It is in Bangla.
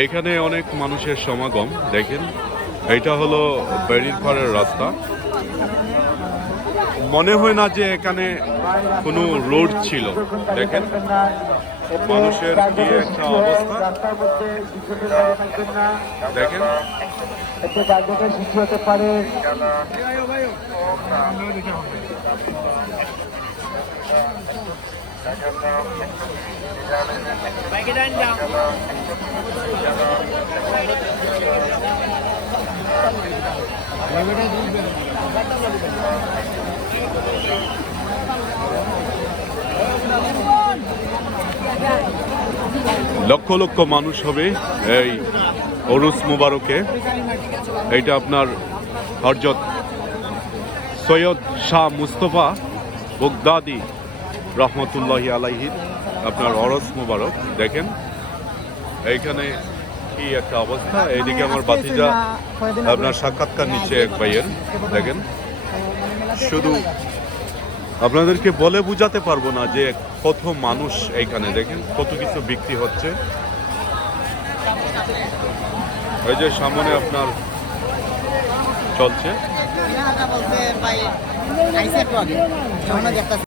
এইখানে অনেক মানুষের সমাগম, দেখেন। এটা হলো বেড়ির পাড়ের রাস্তা। মনে হয় না যে এখানে কোনো রোড ছিল, দেখেন। মানুষের কি একটা অবস্থা? দেখেন। একটু লক্ষ লক্ষ মানুষ হবে এই অরুস মুবারকে। এইটা আপনার হরজত সৈয়দ শাহ মুস্তফা বগদাদি রহমতুল্লাহি আলাইহির আপনার অরস মুবারক। দেখেন এইখানে কি একটা অবস্থা। এইদিকে আমার বাতিজা আপনার সাক্ষাৎকার নিচ্ছে এক ভাইয়ের। দেখেন শুধু আপনাদেরকে বলে বুঝাতে পারব না যে কত মানুষ এইখানে। দেখেন কত কিছু বিক্রি হচ্ছে। ওই যে সামনে আপনার চলছে।